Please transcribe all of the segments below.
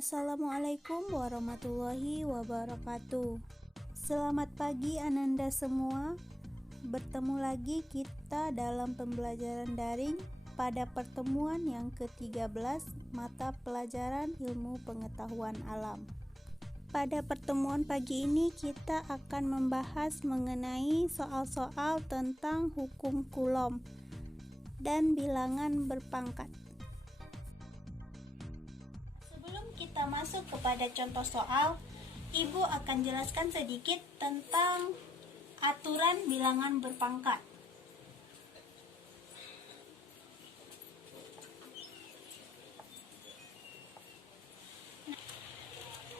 Assalamualaikum warahmatullahi wabarakatuh. Selamat pagi Ananda semua. Bertemu lagi kita dalam pembelajaran daring pada pertemuan yang ke-13 mata pelajaran ilmu pengetahuan alam. Pada pertemuan pagi ini kita akan membahas mengenai soal-soal tentang hukum Coulomb dan bilangan berpangkat. Sebelum kita masuk kepada contoh soal, Ibu akan jelaskan sedikit tentang aturan bilangan berpangkat.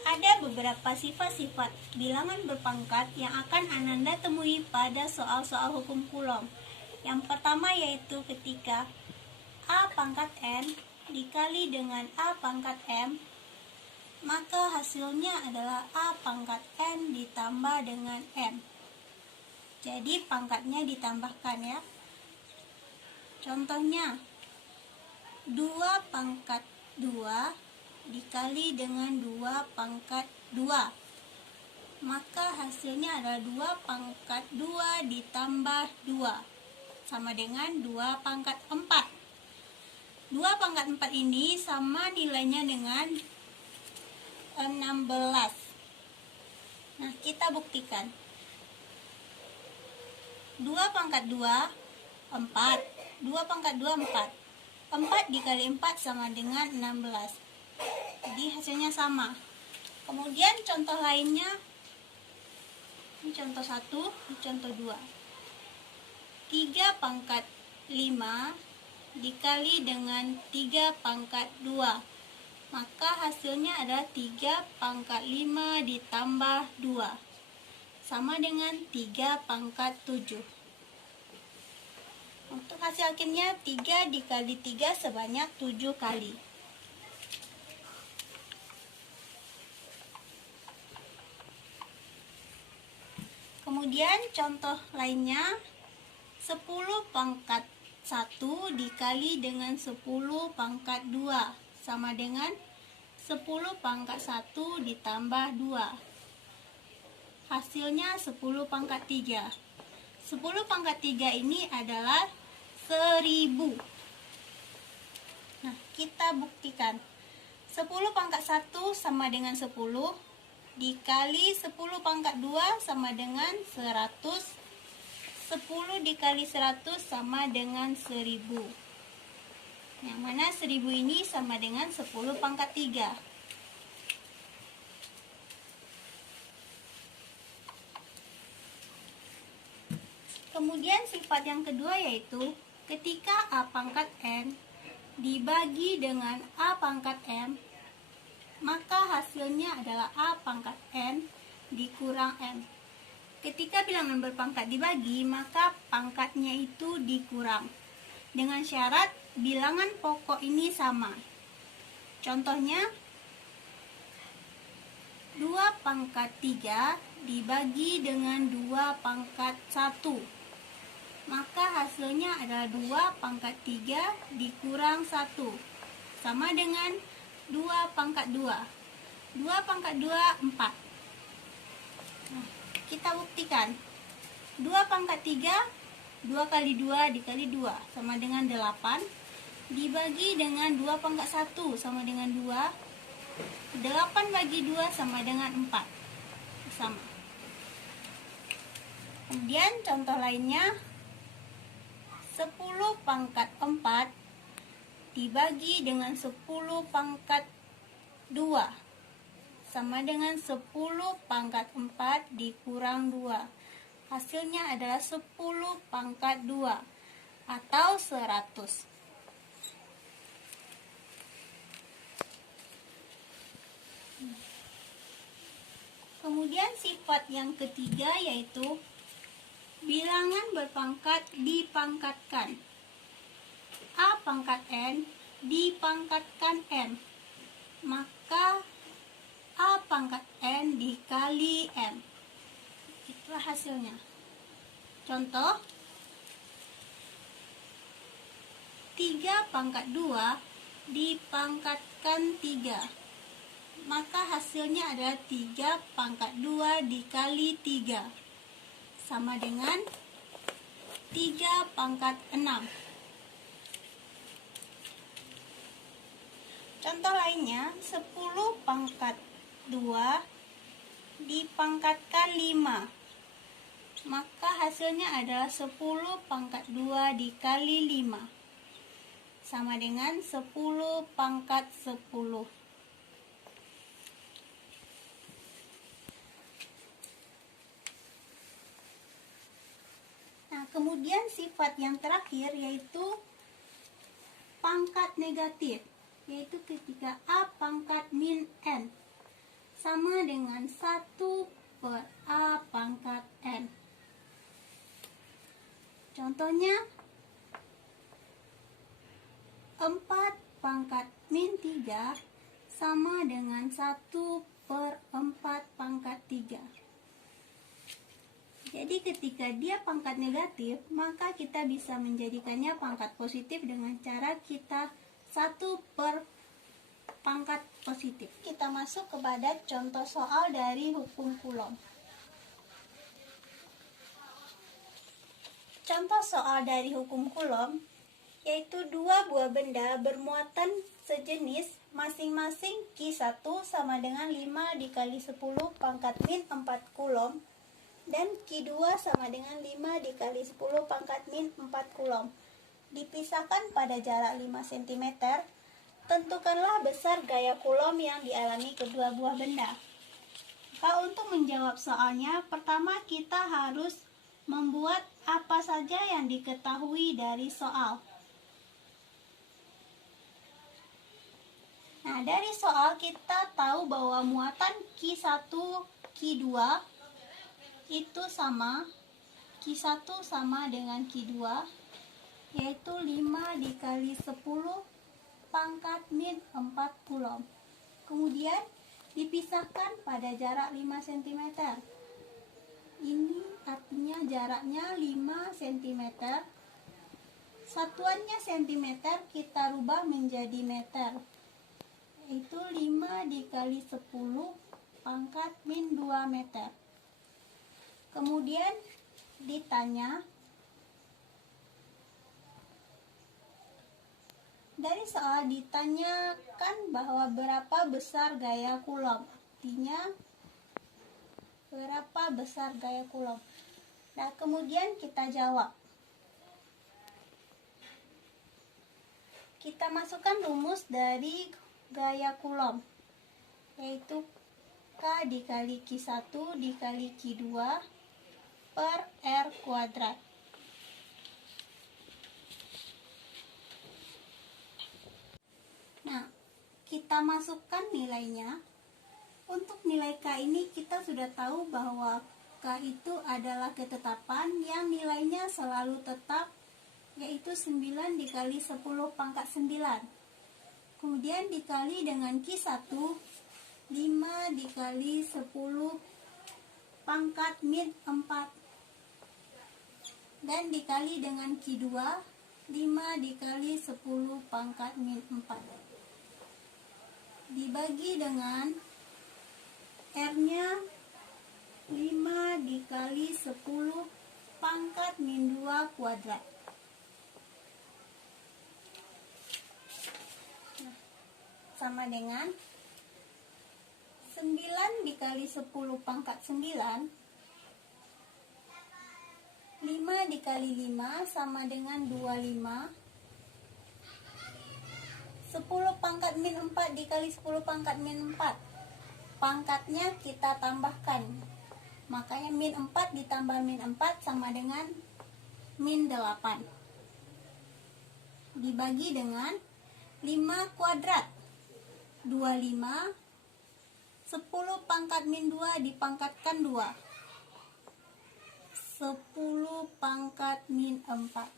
Ada beberapa sifat-sifat bilangan berpangkat yang akan Ananda temui pada soal-soal hukum Coulomb. Yang pertama yaitu ketika A pangkat N dikali dengan A pangkat M, maka hasilnya adalah A pangkat N ditambah dengan M. Jadi pangkatnya ditambahkan ya. Contohnya 2 pangkat 2 dikali dengan 2 pangkat 2, maka hasilnya adalah 2 pangkat 2 ditambah 2 sama dengan 2 pangkat 4. 2 pangkat 4 ini sama nilainya dengan 16. Nah, kita buktikan. 2 pangkat 2, 4. 2 pangkat 2, 4. 4 dikali 4 sama dengan 16. Jadi hasilnya sama. Kemudian contoh lainnya, ini contoh 1, ini contoh 2. 3 pangkat 5 dikali dengan 3 pangkat 2, maka hasilnya adalah 3 pangkat 5 ditambah 2 sama dengan 3 pangkat 7. Untuk hasil akhirnya 3 dikali 3 sebanyak 7 kali. Kemudian contoh lainnya, 10 pangkat 1 dikali dengan 10 pangkat 2 sama dengan 10 pangkat 1 ditambah 2. Hasilnya 10 pangkat 3. 10 pangkat 3 ini adalah 1000. Nah, kita buktikan. 10 pangkat 1 sama dengan 10 dikali 10 pangkat 2 sama dengan 100. 10 dikali 100 sama dengan 1000. Yang mana 1000 ini sama dengan 10 pangkat 3. Kemudian sifat yang kedua yaitu ketika A pangkat N dibagi dengan A pangkat M, maka hasilnya adalah A pangkat N dikurang M. Ketika bilangan berpangkat dibagi, maka pangkatnya itu dikurang. Dengan syarat bilangan pokok ini sama. Contohnya 2 pangkat 3 dibagi dengan 2 pangkat 1, maka hasilnya adalah 2 pangkat 3 dikurang 1 sama dengan 2 pangkat 2. 2 pangkat 2, 4. Nah, kita buktikan. 2 pangkat 3, 2 kali 2 dikali 2 sama dengan 8. Dibagi dengan 2 pangkat 1 sama dengan 2. 8 bagi 2 sama dengan 4. Sama. Kemudian contoh lainnya, 10 pangkat 4 dibagi dengan 10 pangkat 2 sama dengan 10 pangkat 4 dikurang 2. Hasilnya adalah 10 pangkat 2 atau 100. Kemudian sifat yang ketiga yaitu bilangan berpangkat dipangkatkan. A pangkat N dipangkatkan M, maka A pangkat N dikali M. Itulah hasilnya. Contoh 3 pangkat 2 dipangkatkan 3, maka hasilnya adalah 3 pangkat 2 dikali 3 sama dengan 3 pangkat 6. Contoh lainnya, 10 pangkat 2 dipangkatkan 5, maka hasilnya adalah 10 pangkat 2 dikali 5 sama dengan 10 pangkat 10. Nah, kemudian sifat yang terakhir yaitu pangkat negatif, yaitu ketika A pangkat min N sama dengan 1 per A pangkat N. Contohnya, 4 pangkat min 3 sama dengan 1 per 4 pangkat 3. Jadi ketika dia pangkat negatif, maka kita bisa menjadikannya pangkat positif dengan cara kita 1 per pangkat positif. Kita masuk kepada contoh soal dari hukum Coulomb. Contoh soal dari hukum Coulomb yaitu dua buah benda bermuatan sejenis masing-masing Q1 sama dengan 5 dikali 10 pangkat min 4 Coulomb dan Q2 sama dengan 5 dikali 10 pangkat min 4 Coulomb. Dipisahkan pada jarak 5 cm. Tentukanlah besar gaya Coulomb yang dialami kedua buah benda. Maka untuk menjawab soalnya, pertama kita harus membuat apa saja yang diketahui dari soal. Nah, dari soal kita tahu bahwa muatan Q1, Q2 itu sama, Q1 sama dengan Q2, yaitu 5 dikali 10 pangkat min 4 Coulomb. Kemudian dipisahkan pada jarak 5 cm. Ini artinya jaraknya 5 cm. Satuannya cm kita rubah menjadi meter, yaitu 5 dikali 10 pangkat min 2 meter. Kemudian ditanya, dari soal ditanyakan bahwa berapa besar gaya Coulomb. Artinya berapa besar gaya Coulomb. Nah, kemudian kita jawab. Kita masukkan rumus dari gaya Coulomb, yaitu K dikali Q1 dikali Q2 per R kuadrat. Nah, kita masukkan nilainya. Untuk nilai K ini kita sudah tahu bahwa K itu adalah ketetapan yang nilainya selalu tetap, yaitu 9 dikali 10 pangkat 9. Kemudian dikali dengan Q1, 5 dikali 10 pangkat min 4. Dan dikali dengan Q2, 5 dikali 10 pangkat min 4. Dibagi dengan R-nya 5 dikali 10 pangkat min 2 kuadrat. Sama dengan 9 dikali 10 pangkat 9. 5 dikali 5 sama dengan 25. 10 pangkat min 4 dikali 10 pangkat min 4. Pangkatnya kita tambahkan. Makanya min 4 ditambah min 4 sama dengan min 8. Dibagi dengan 5 kuadrat. 25. 10 pangkat min 2 dipangkatkan 2. 10 pangkat min 4.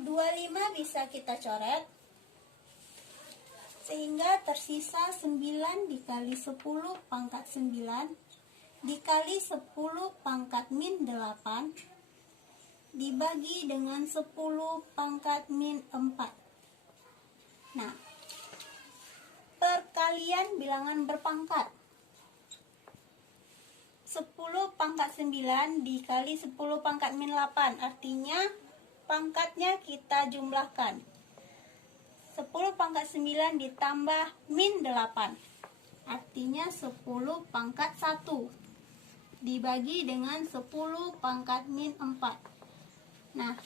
25 bisa kita coret, sehingga tersisa 9 dikali 10 pangkat 9 dikali 10 pangkat min 8 dibagi dengan 10 pangkat min 4. Nah, pembalian bilangan berpangkat. 10 pangkat 9 dikali 10 pangkat min 8, artinya pangkatnya kita jumlahkan. 10 pangkat 9 ditambah min 8, artinya 10 pangkat 1 dibagi dengan 10 pangkat min 4. Nah,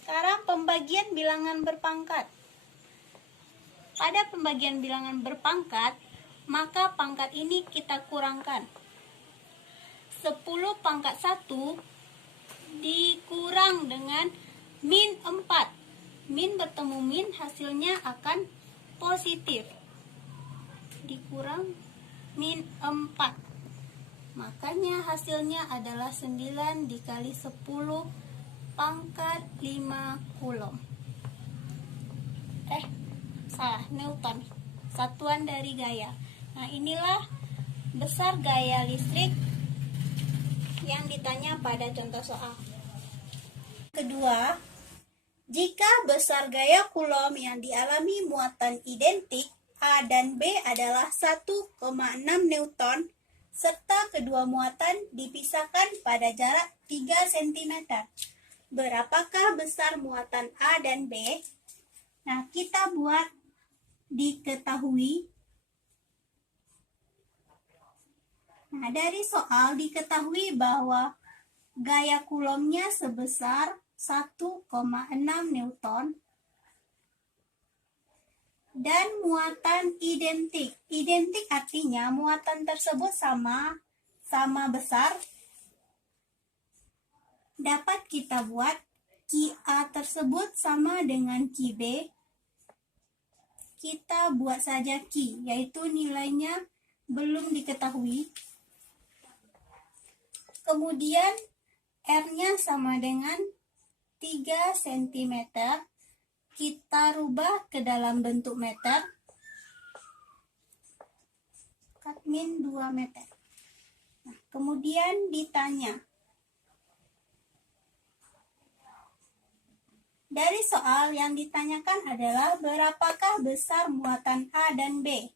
sekarang pembagian bilangan berpangkat. Pada pembagian bilangan berpangkat, maka pangkat ini kita kurangkan. 10 pangkat 1 dikurang dengan min 4. Min bertemu min, hasilnya akan positif. Dikurang min 4. Makanya hasilnya adalah 9 dikali 10 pangkat 5 Coulomb. Salah, Newton. Satuan dari gaya. Nah, inilah besar gaya listrik yang ditanya pada contoh soal. Kedua, jika besar gaya Coulomb yang dialami muatan identik A dan B adalah 1,6 Newton, serta kedua muatan dipisahkan pada jarak 3 cm. Berapakah besar muatan A dan B? Nah, kita buat diketahui. Nah, dari soal diketahui bahwa gaya Coulombnya sebesar 1,6 Newton dan muatan identik. Identik artinya muatan tersebut sama besar. Dapat kita buat QA tersebut sama dengan QB. Kita buat saja Q, yaitu nilainya belum diketahui. Kemudian R-nya sama dengan 3 cm. Kita rubah ke dalam bentuk meter. Min 2 meter. Nah, kemudian ditanya. Dari soal yang ditanyakan adalah berapakah besar muatan A dan B.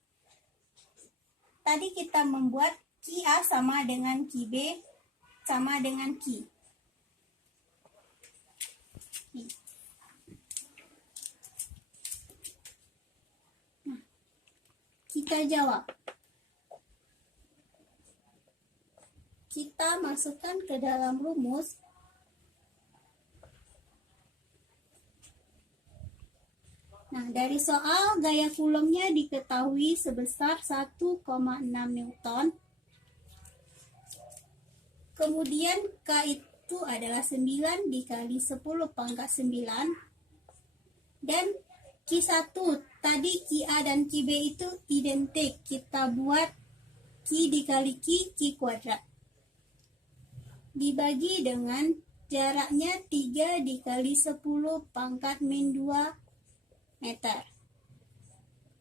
Tadi kita membuat QA sama dengan QB sama dengan Q. Nah, kita jawab. Kita masukkan ke dalam rumus. Nah, dari soal gaya Coulombnya diketahui sebesar 1,6 Newton. Kemudian K itu adalah 9 dikali 10 pangkat 9. Dan Q1, tadi QA dan QB itu identik. Kita buat Q dikali Q kuadrat. Dibagi dengan jaraknya 3 dikali 10 pangkat min 2 meter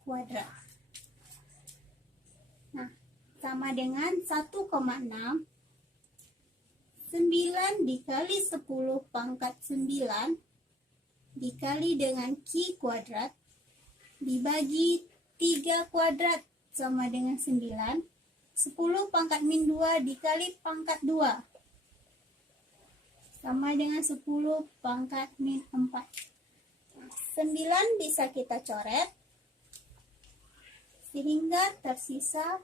kuadrat. Nah, sama dengan 1,6. 9 dikali 10 pangkat 9 dikali dengan Q kuadrat dibagi 3 kuadrat sama dengan 9. 10 pangkat min 2 dikali pangkat 2 sama dengan 10 pangkat min 4. 9 bisa kita coret sehingga tersisa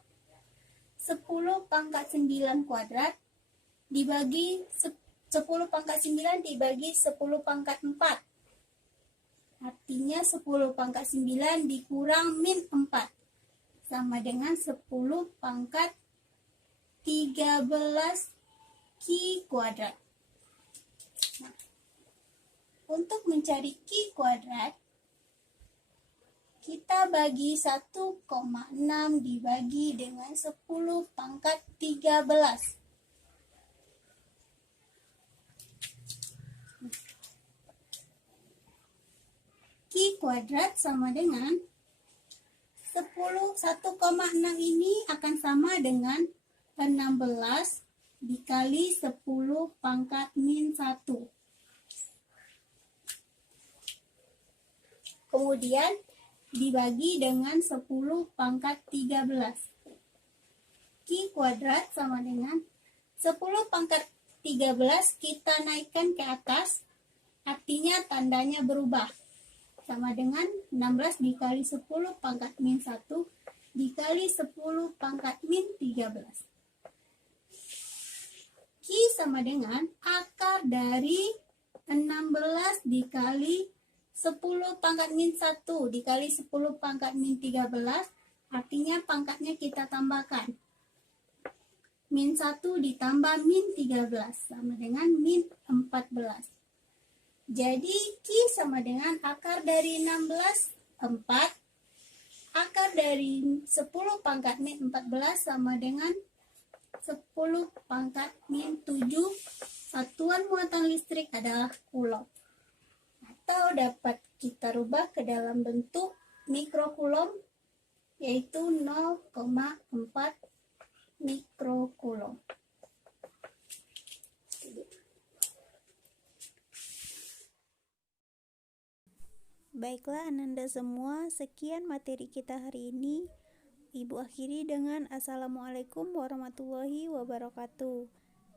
10 pangkat 9 kuadrat dibagi 10 pangkat 9 dibagi 10 pangkat 4. Artinya 10 pangkat 9 dikurang min 4 sama dengan 10 pangkat 13 Q kuadrat. Nah, untuk mencari Q kuadrat, kita bagi 1,6 dibagi dengan 10 pangkat 13. Q kuadrat sama dengan 1,6 ini akan sama dengan 16 dikali 10 pangkat min 1. Kemudian dibagi dengan 10 pangkat 13. Q kuadrat sama dengan 10 pangkat 13 kita naikkan ke atas, artinya tandanya berubah. Sama dengan 16 dikali 10 pangkat min 1 dikali 10 pangkat min 13. Q sama dengan akar dari 16 dikali 10 pangkat min 1 dikali 10 pangkat min 13, artinya pangkatnya kita tambahkan. Min 1 ditambah min 13 sama dengan min 14. Jadi Q sama dengan akar dari 16, 4. Akar dari 10 pangkat min 14 sama dengan 10 pangkat min 7. Satuan muatan listrik adalah kulom. Atau dapat kita rubah ke dalam bentuk mikrokulom, yaitu 0,4 mikrokulom. Baiklah Ananda semua, sekian materi kita hari ini. Ibu akhiri dengan Assalamualaikum warahmatullahi wabarakatuh.